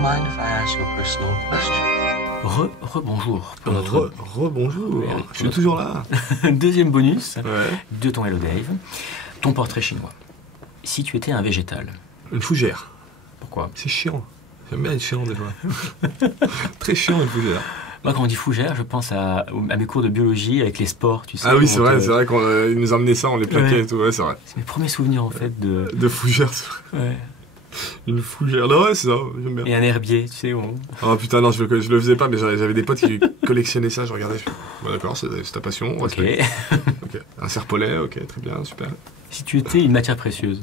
mind if I ask you a personal question? Rebonjour. Rebonjour. Oui, je suis toujours là. Deuxième bonus Ouais. de ton Hello Dave. Ton portrait chinois. Si tu étais un végétal. Une fougère. Pourquoi? C'est chiant. J'aime bien être chiant des fois. Très chiant une fougère. Moi, quand on dit fougère, je pense à mes cours de biologie avec les sports, tu sais. Ah oui, c'est vrai qu'on nous emmenait ça, on les plaquait Ouais. et tout, ouais, c'est vrai. C'est mes premiers souvenirs, en fait, de... De fougère, c'est vrai. Ouais. Une fougère. Non, ouais, c'est ça, j'aime bien. Et un herbier, tu sais. Oh putain, non, je le faisais pas, mais j'avais des potes qui collectionnaient ça, je regardais. Bon, d'accord, c'est ta passion. Ok. Ok. Un serpolet, ok, très bien, super. Si tu étais une matière précieuse.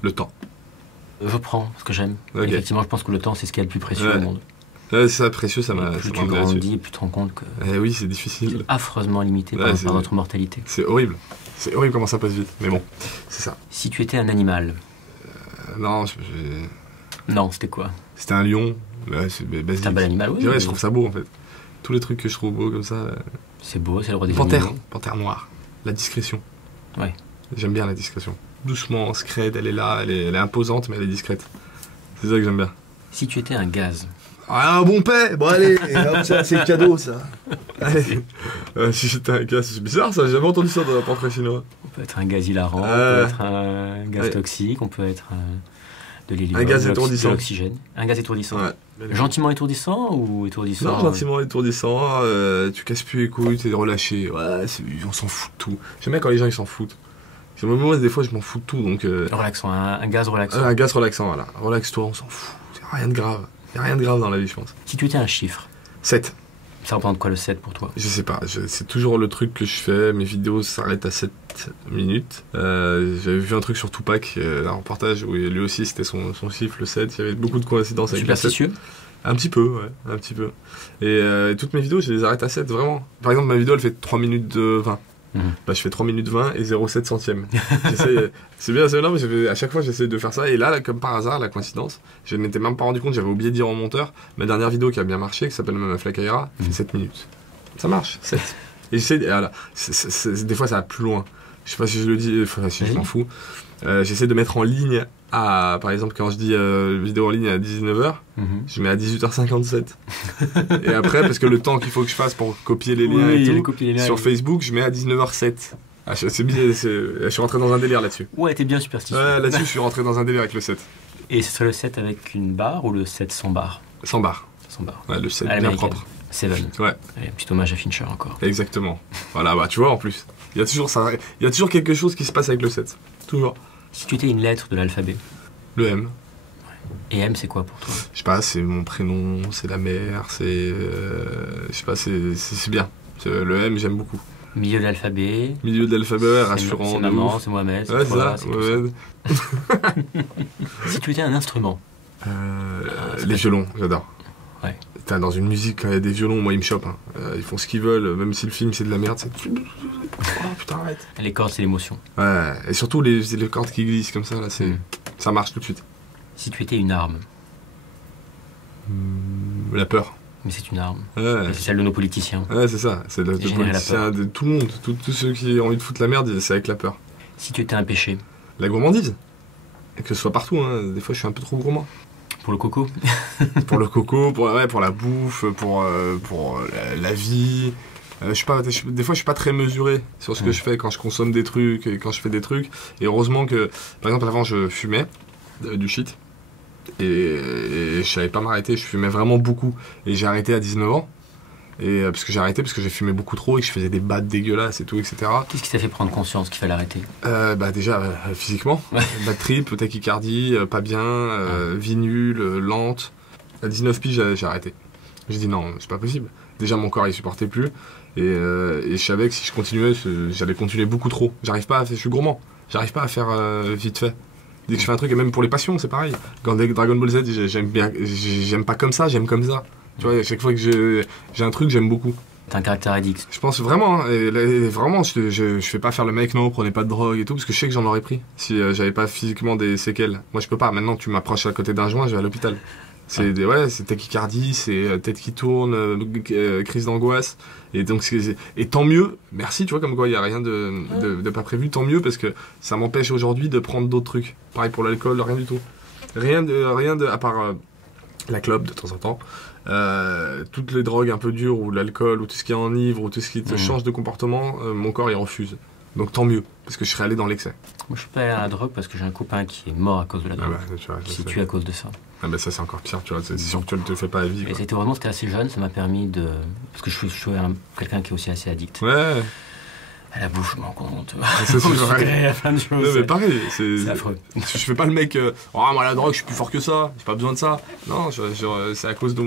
Le temps. Je prends ce que j'aime. Ok. Effectivement, je pense que le temps, c'est ce qu'il y a de plus précieux Ouais. au monde. Ouais, c'est ça, précieux, ça Et m'a plus tu amené là-dessus. grandis, plus tu te rends compte que Eh oui, c'est c'est difficile. affreusement limité Ouais, par notre mortalité. C'est horrible. C'est horrible comment ça passe vite. Mais bon, c'est ça. Si tu étais un animal. Non, Non, c'était quoi? c'était un lion. Ouais, c'est basique. C'est un bel animal, oui. Ouais, je trouve ça beau en fait. Tous les trucs que je trouve beaux comme ça. C'est beau, c'est le roi des Panthère. animaux. Panthère noire. La discrétion. Ouais. J'aime bien la discrétion. Doucement, scred, elle est là, elle est imposante, mais elle est discrète. C'est ça que j'aime bien. Si tu étais un gaz. Ah, un bon paix. Bon, allez, hop, ça, c'est cadeau, ça. Allez. Si j'étais un gaz, c'est bizarre, ça. J'ai jamais entendu ça dans un portrait chinois. On peut être un gaz hilarant, on peut être un gaz Ouais. toxique, on peut être de l'hélium, Un gaz de étourdissant. l'oxygène. Un gaz étourdissant. Ouais. Gentiment étourdissant ou étourdissant? Non, gentiment étourdissant, tu casses plus les couilles, t'es relâché. Ouais, on s'en fout de tout. J'aime bien quand les gens ils s'en foutent. C'est le moment où des fois je m'en fous de tout, donc. Relaxant, un gaz relaxant. Un gaz relaxant, voilà. Relaxe-toi, on s'en fout. C'est rien de grave. Y a rien de grave dans la vie, je pense. Si tu étais un chiffre, 7. ça représente quoi le 7 pour toi? Je sais pas, c'est toujours le truc que je fais. Mes vidéos s'arrêtent à 7 minutes. J'avais vu un truc sur Tupac, un reportage où lui aussi c'était son chiffre, le 7. Il y avait beaucoup de coïncidences avec le 7. Superstitieux? Un petit peu, ouais, un petit peu. Et toutes mes vidéos, je les arrête à 7, vraiment. Par exemple, ma vidéo, elle fait 3 minutes 20. Bah, je fais 3 minutes 20 et 0,7 centièmes. C'est bien, c'est bien, mais à chaque fois, j'essaie de faire ça. Et là, comme par hasard, la coïncidence, je ne m'étais même pas rendu compte, j'avais oublié de dire au monteur, ma dernière vidéo qui a bien marché, qui s'appelle Mama Flakaira, fait 7 minutes. Ça marche, 7. Et j'essaie, voilà, des fois, ça va plus loin. Je sais pas si je le dis, enfin, si je m'en fous. J'essaie de mettre en ligne par exemple, quand je dis vidéo en ligne à 19h, je mets à 18h57. Et après, parce que le temps qu'il faut que je fasse pour copier les liens et tout, sur Facebook, je mets à 19h07. Ah, je suis rentré dans un délire là-dessus. Ouais, t'es bien superstitieux. Ouais, là-dessus, je suis rentré dans un délire avec le 7. Et ce serait le 7 avec une barre ou le 7 sans barre? Sans barre. Sans barre. Ouais, le 7 À bien l'américaine. propre. Seven. Ouais. Allez, petit hommage à Fincher encore. Exactement. Voilà, bah tu vois, en plus. Il y a toujours quelque chose qui se passe avec le 7. Toujours. Si tu étais une lettre de l'alphabet. Le M. Et M, c'est quoi pour toi? Je sais pas, c'est mon prénom, c'est la mère, c'est. Je sais pas, c'est bien. Le M, j'aime beaucoup. Milieu de l'alphabet. Milieu de l'alphabet, ouais, rassurant. C'est de maman, ouf. c'est Mohamed. Ouais, c'est voilà, ça. tout Mohamed. Si tu étais un instrument. Les violons, j'adore. Ouais. Putain, dans une musique, quand il y a des violons, moi, ils me chopent. Hein. Ils font ce qu'ils veulent, même si le film c'est de la merde. C'est. Oh putain, arrête. Les cordes, c'est l'émotion. Ouais, et surtout les cordes qui glissent comme ça, là, ça marche tout de suite. Si tu étais une arme. La peur. Mais c'est une arme. Ouais. C'est celle de nos politiciens. Ouais, c'est ça. C'est le Générer la politicien peur. de tout le monde. Tous ceux qui ont envie de foutre la merde, c'est avec la peur. Si tu étais un péché. La gourmandise. Et que ce soit partout, hein. Des fois, je suis un peu trop gourmand. Pour le coco. Pour le coco, pour la bouffe, pour la vie. Des fois, je suis pas très mesuré sur ce que je fais quand je consomme des trucs et quand je fais des trucs. Et heureusement que, par exemple, avant, je fumais du shit. Et je savais pas m'arrêter, je fumais vraiment beaucoup. Et j'ai arrêté à 19 ans. Et parce que j'ai arrêté parce que j'ai fumé beaucoup trop et que je faisais des battes dégueulasses et tout, etc. Qu'est-ce qui t'a fait prendre conscience qu'il fallait arrêter? Bah déjà, physiquement. Bad trip, tachycardie, pas bien, vie nulle, lente. À 19 piges, j'ai arrêté. J'ai dit non, c'est pas possible. Déjà, mon corps, il supportait plus. Et je savais que si je continuais, j'allais continuer beaucoup trop. Je suis gourmand. J'arrive pas à faire vite fait. Dès que je fais un truc, et même pour les passions, c'est pareil. Quand Dragon Ball Z, j'aime pas comme ça, j'aime comme ça. Tu vois, à chaque fois que j'ai un truc, j'aime beaucoup. T'as un caractère addict. Je pense vraiment, hein, et vraiment, je fais pas faire le mec, non, prenez pas de drogue et tout, parce que je sais que j'en aurais pris si j'avais pas physiquement des séquelles. Moi, je peux pas. Maintenant, tu m'approches à côté d'un joint, je vais à l'hôpital. C'est c'est tachycardie, c'est tête qui tourne, crise d'angoisse. Et donc, et tant mieux, merci, tu vois, comme quoi il y a rien de pas prévu, tant mieux, parce que ça m'empêche aujourd'hui de prendre d'autres trucs. Pareil pour l'alcool, rien du tout. Rien de à part la clope de temps en temps, toutes les drogues un peu dures, ou l'alcool, ou tout ce qui enivre, ou tout ce qui te change de comportement, mon corps il refuse. Donc tant mieux, parce que je serais allé dans l'excès. Moi je suis pas allé à la drogue parce que j'ai un copain qui est mort à cause de la drogue. Tu vois, qui s'est tué à cause de ça. Ah bah ça c'est encore pire, tu vois, c'est sûr que tu ne te fais pas à vie. Et c'était assez jeune, ça m'a permis de... Parce que je suis quelqu'un qui est aussi assez addict. Ouais. À la bouffe, je m'en compte. C'est vrai. À plein de choses. Non, mais pareil, c'est affreux. Je fais pas le mec, moi la drogue, je suis plus fort que ça, j'ai pas besoin de ça. Non, c'est à cause de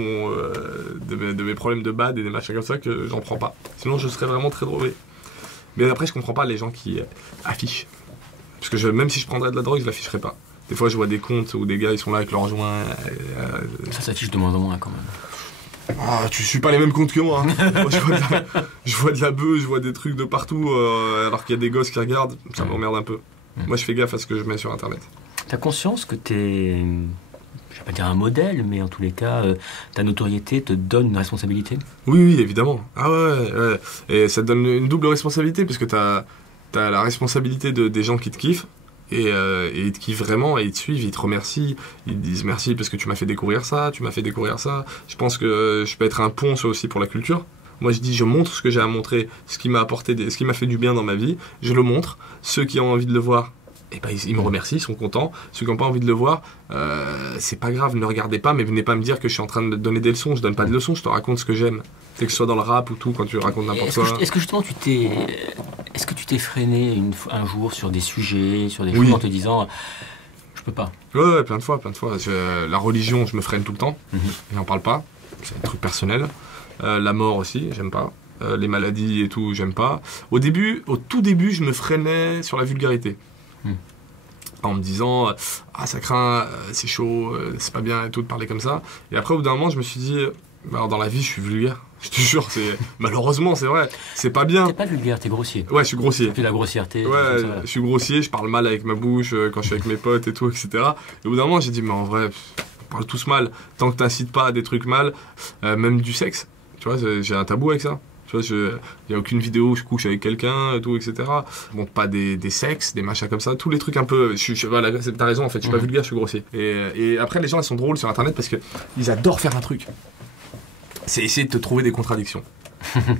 mes problèmes de bad et des machins comme ça que j'en prends pas. Sinon, je serais vraiment très drogué. Mais après, je comprends pas les gens qui affichent. Parce que même si je prendrais de la drogue, je l'afficherais pas. Des fois, je vois des comptes où des gars ils sont là avec leur joint. Ça s'affiche de moins en moins quand même. Ah, tu suis pas les mêmes comptes que moi. Hein. Moi je vois de la beuh, je vois des trucs de partout, alors qu'il y a des gosses qui regardent. Ça m'emmerde un peu. Moi, je fais gaffe à ce que je mets sur Internet. T'as conscience que t'es, je vais pas dire un modèle, mais en tous les cas, ta notoriété te donne une responsabilité? Oui, évidemment. Ah ouais. Et ça te donne une double responsabilité, parce que t'as la responsabilité des gens qui te kiffent. Et ils te kiffent vraiment, et ils te suivent, ils te remercient, ils te disent merci parce que tu m'as fait découvrir ça, Je pense que je peux être un pont aussi pour la culture. Moi je dis, je montre ce que j'ai à montrer, ce qui m'a apporté, ce qui m'a fait du bien dans ma vie, je le montre. Ceux qui ont envie de le voir, ils me remercient, ils sont contents. Ceux qui n'ont pas envie de le voir, c'est pas grave, ne regardez pas, mais venez pas me dire que je suis en train de donner des leçons. Je donne pas de leçons, je te raconte ce que j'aime. Que ce soit dans le rap ou tout, quand tu racontes n'importe quoi. Est-ce que justement est-ce que tu t'es freiné un jour sur des sujets, sur des choses en te disant je peux pas? Ouais, plein de fois. La religion, je me freine tout le temps. J'en parle pas, c'est un truc personnel. La mort aussi, j'aime pas. Les maladies et tout, j'aime pas. Au tout début, je me freinais sur la vulgarité. En me disant ça craint, c'est chaud, c'est pas bien et tout de parler comme ça. Et après, au bout d'un moment, je me suis dit alors dans la vie, je suis vulgaire. Je te jure, malheureusement, c'est vrai. C'est pas bien. T'es pas vulgaire, t'es grossier. Ouais, je suis grossier. C'est la grossièreté. Ouais, je suis grossier, je parle mal avec ma bouche quand je suis avec mes potes et tout, etc. Et au bout d'un moment, j'ai dit, mais en vrai, on parle tous mal. Tant que t'incites pas à des trucs mal, même du sexe. Tu vois, j'ai un tabou avec ça. Tu vois, il n'y a aucune vidéo où je couche avec quelqu'un et tout, etc. Je montre pas des sexes, des machins comme ça, tous les trucs un peu. Voilà, t'as raison, en fait, je suis pas vulgaire, je suis grossier. Et après, les gens, ils sont drôles sur Internet parce qu'ils adorent faire un truc. C'est essayer de te trouver des contradictions.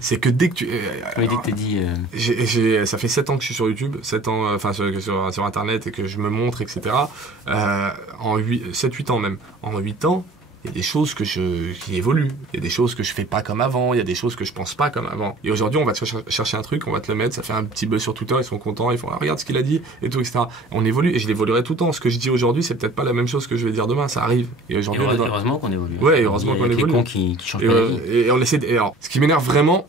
C'est que dès que tu... dès que t'es dit... ça fait 7 ans que je suis sur YouTube, 7 ans, enfin sur Internet et que je me montre, etc. 7-8 ans même. En 8 ans, il y a des choses qui évoluent. Il y a des choses que je fais pas comme avant. Il y a des choses que je pense pas comme avant. Et aujourd'hui, on va te chercher un truc, on va te le mettre, ça fait un petit buzz sur Twitter, ils sont contents, ils font regarde ce qu'il a dit, et tout, etc. On évolue, et je l'évoluerai tout le temps. Ce que je dis aujourd'hui, c'est peut-être pas la même chose que je vais dire demain, ça arrive. Et aujourd'hui, heureusement qu'on évolue. Ouais, heureusement qu'on évolue. Il y a des cons qui changent pas la vie. Et on essaie alors, ce qui m'énerve vraiment,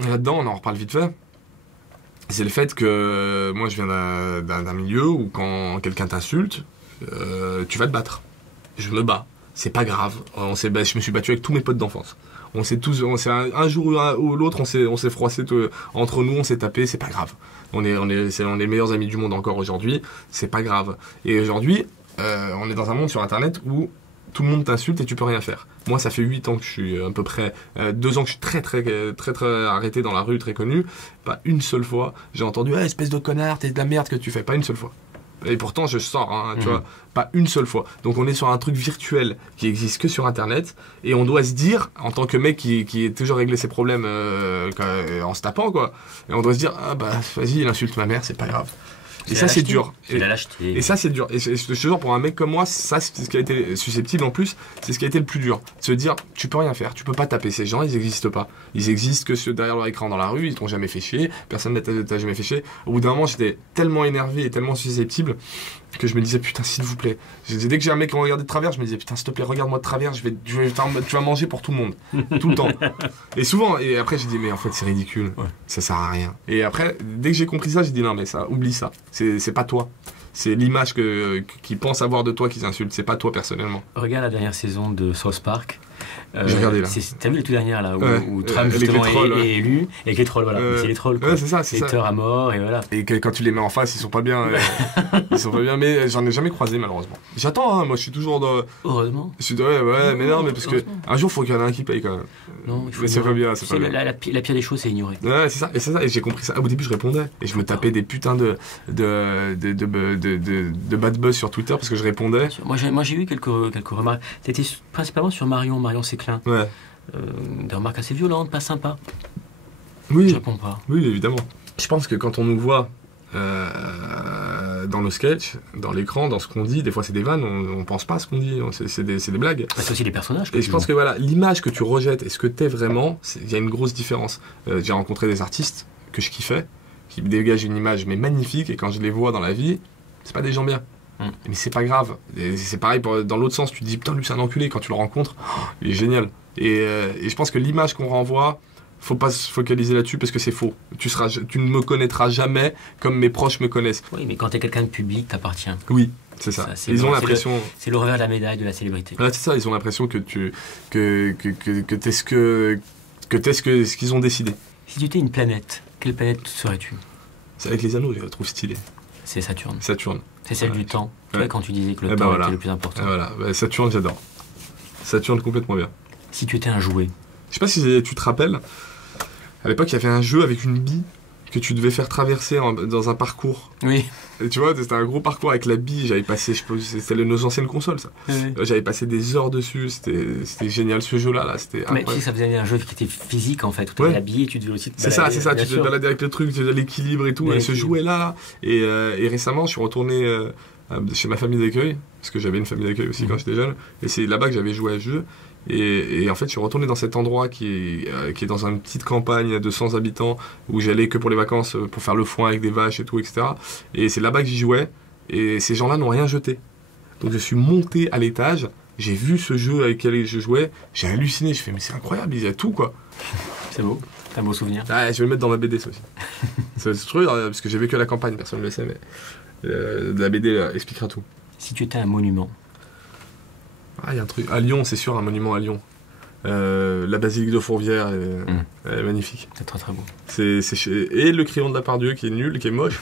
là-dedans, on en reparle vite fait, c'est le fait que moi, je viens d'un milieu où quand quelqu'un t'insulte, tu vas te battre. Je me bats. C'est pas grave. Je me suis battu avec tous mes potes d'enfance. Un jour ou l'autre, on s'est froissé entre nous, on s'est tapé, c'est pas grave. On est les meilleurs amis du monde encore aujourd'hui, c'est pas grave. Et aujourd'hui, on est dans un monde sur Internet où tout le monde t'insulte et tu peux rien faire. Moi, ça fait 8 ans que je suis à peu près, 2 ans que je suis très arrêté dans la rue, très connu. Pas une seule fois, j'ai entendu espèce de connard, t'es de la merde que tu fais. Pas une seule fois. Et pourtant, je sors, tu vois, pas une seule fois. Donc, on est sur un truc virtuel qui existe que sur Internet. Et on doit se dire, en tant que mec qui est toujours réglé ses problèmes en se tapant, quoi. Et on doit se dire, vas-y, il insulte ma mère, c'est pas grave. Et ça, c'est dur. Et ça, c'est dur. Et je te jure, pour un mec comme moi, ça, c'est ce qui a été susceptible en plus, c'est ce qui a été le plus dur. Se dire, tu peux rien faire, tu peux pas taper ces gens, ils existent pas. Ils existent que derrière leur écran dans la rue, ils t'ont jamais fait chier, personne ne t'a jamais fait chier. Au bout d'un moment, j'étais tellement énervé et tellement susceptible que je me disais, putain, s'il vous plaît. Dès que j'ai un mec qui me regardait de travers, je me disais, putain, s'il te plaît, regarde-moi de travers, tu vas manger pour tout le monde. Tout le temps. Et souvent, et après, j'ai dit, mais en fait, c'est ridicule. Ouais. Ça sert à rien. Et après, dès que j'ai compris ça, j'ai dit, non, mais ça, oublie ça. C'est pas toi. C'est l'image qu'ils pensent avoir de toi qu'ils insultent. C'est pas toi personnellement. Regarde la dernière saison de South Park. J'ai regardé là. T'as vu la toute dernière là où Trump justement est élu avec les trolls, voilà. C'est les trolls, quoi. Ouais, c'est ça. Les haters à mort et voilà. Et quand tu les mets en face, ils sont pas bien. Ils sont pas bien, mais j'en ai jamais croisé malheureusement. J'attends, moi je suis toujours dans. Heureusement. Mais non, mais parce que un jour faut qu'il y en ait un qui paye quand même. Non, il faut. Mais c'est pas bien, la pire des choses, c'est ignorer. Ouais, c'est ça. Et j'ai compris ça. Au début, je répondais et je me tapais des putains de de bad buzz sur Twitter parce que je répondais. Moi j'ai eu quelques remarques. C'était principalement sur Marion Séclin. Ouais. Des remarques assez violentes, pas sympas. Oui. Je réponds pas. Oui, évidemment. Je pense que quand on nous voit dans nos sketchs, dans l'écran, dans ce qu'on dit, des fois c'est des vannes, on pense pas à ce qu'on dit, c'est des blagues. C'est aussi des personnages. Et je pense que voilà, l'image que tu rejettes et ce que t'es vraiment, il y a une grosse différence. J'ai rencontré des artistes que je kiffais, qui dégagent une image mais magnifique, et quand je les vois dans la vie, c'est pas des gens bien. Mais c'est pas grave. Et c'est pareil dans l'autre sens, tu te dis putain lui c'est un enculé, quand tu le rencontres, il est génial. Et je pense que l'image qu'on renvoie, faut pas se focaliser là-dessus parce que c'est faux. Tu ne me connaîtras jamais comme mes proches me connaissent. Oui, mais quand t'es quelqu'un de public, t'appartiens. Oui, c'est ça. Ils ont l'impression. C'est le revers de la médaille de la célébrité. Ouais, c'est ça. Ils ont l'impression que t'es ce qu'ils ont décidé. Si tu étais une planète, quelle planète serais-tu? C'est avec les anneaux, je la trouve stylée. C'est Saturne. C'est celle du temps. Tu vois, quand tu disais que le temps était le plus important. Voilà, Saturne, j'adore. Saturne, complètement bien. Si tu étais un jouet. Je sais pas si tu te rappelles. À l'époque, il y avait un jeu avec une bille que tu devais faire traverser dans un parcours. Oui. Et tu vois, c'était un gros parcours avec la bille. J'avais passé, c'était nos anciennes consoles, ça. Oui. J'avais passé des heures dessus. C'était génial, ce jeu-là. C'était mais tu sais, ça faisait un jeu qui était physique, en fait. Où tu avais la bille et tu devais aussi te balader. C'est ça. Tu te baladais avec le truc, l'équilibre et tout. Et ce jouet-là. Et récemment, je suis retourné chez ma famille d'accueil. Parce que j'avais une famille d'accueil aussi quand j'étais jeune. Et c'est là-bas que j'avais joué à ce jeu. Et en fait, je suis retourné dans cet endroit qui est dans une petite campagne de 100 habitants où j'allais que pour les vacances pour faire le foin avec des vaches et tout, etc. Et c'est là-bas que j'y jouais. Et ces gens-là n'ont rien jeté. Donc je suis monté à l'étage, j'ai vu ce jeu avec lequel je jouais, j'ai halluciné. Je fais, mais c'est incroyable, il y a tout, quoi. C'est beau, c'est un beau souvenir. Ah, je vais le mettre dans ma BD, ça aussi. C'est trop, parce que j'ai vécu à la campagne, personne ne le sait, mais la BD expliquera tout. Si tu étais un monument. Ah, il y a un truc. À Lyon, c'est sûr, un monument à Lyon. La basilique de Fourvière est magnifique. C'est très très beau. Et le crayon de Lappardieu qui est nul, qui est moche,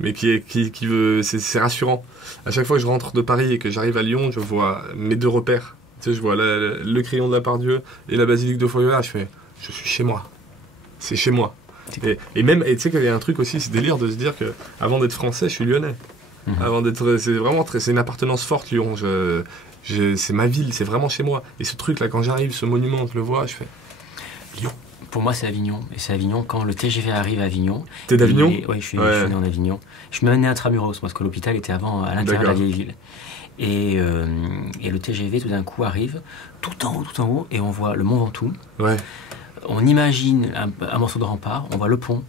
mais qui veut. C'est rassurant. À chaque fois que je rentre de Paris et que j'arrive à Lyon, je vois mes deux repères. Tu sais, je vois le crayon de Lappardieu et la basilique de Fourvière. Je suis chez moi. C'est chez moi. Et même, tu sais qu'il y a un truc aussi, c'est délire de se dire que avant d'être français, je suis lyonnais. Avant d'être, c'est vraiment c'est une appartenance forte, Lyon. C'est ma ville, c'est vraiment chez moi. Et ce truc là, quand j'arrive, ce monument, je le vois, je fais Lyon. Pour moi, c'est Avignon. Et c'est Avignon quand le TGV arrive à Avignon. T'es d'Avignon? Oui, je suis né en Avignon. Je suis même né intramuros, parce que l'hôpital était avant à l'intérieur de la vieille ville. Et le TGV, tout d'un coup, arrive tout en haut, et on voit le Mont Ventoux. Ouais. On imagine un morceau de rempart, on voit le pont.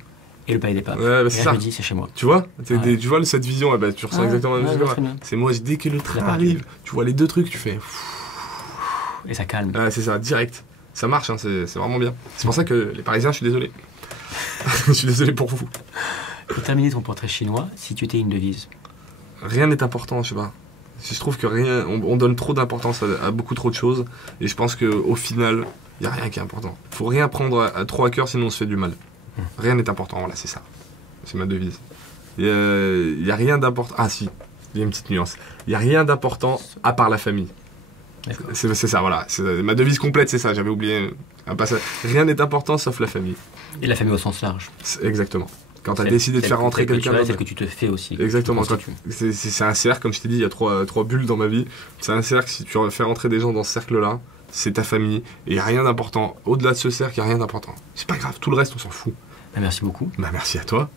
Et le Palais des Papes. Ouais, c'est ça. Je me dis, c'est chez moi. Tu vois, tu vois cette vision, tu ressens exactement la même chose. C'est moi, dès que le train arrive, tu vois les deux trucs, tu fais. Et ça calme. Ouais, c'est ça, direct. Ça marche, hein, c'est vraiment bien. C'est pour ça que les Parisiens, je suis désolé. Je suis désolé pour vous. Pour terminer ton portrait chinois, si tu étais une devise. Rien n'est important, je sais pas. Je trouve que rien, on donne trop d'importance à beaucoup trop de choses, et je pense qu'au final, il n'y a rien qui est important. Faut rien prendre trop à cœur, sinon on se fait du mal. Rien n'est important, voilà, c'est ça. C'est ma devise. Il y a rien d'important. Ah si, il y a une petite nuance. Il n'y a rien d'important à part la famille. C'est ça, voilà. Ma devise complète, c'est ça, j'avais oublié un passage. Rien n'est important sauf la famille. Et la famille au sens large. Exactement. Quand tu as décidé de faire rentrer quelqu'un dans... C'est celle que tu te fais aussi. Exactement. C'est un cercle, comme je t'ai dit, il y a trois bulles dans ma vie. C'est un cercle, si tu fais rentrer des gens dans ce cercle-là, c'est ta famille. Et il n'y a rien d'important. Au-delà de ce cercle, il n'y a rien d'important. C'est pas grave, tout le reste, on s'en fout. Merci beaucoup. Merci à toi.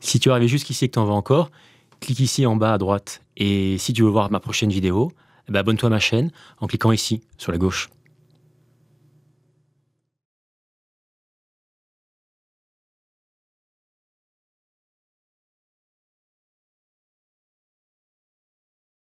Si tu es arrivé jusqu'ici et que tu en veux encore, clique ici en bas à droite. Et si tu veux voir ma prochaine vidéo, abonne-toi à ma chaîne en cliquant ici, sur la gauche.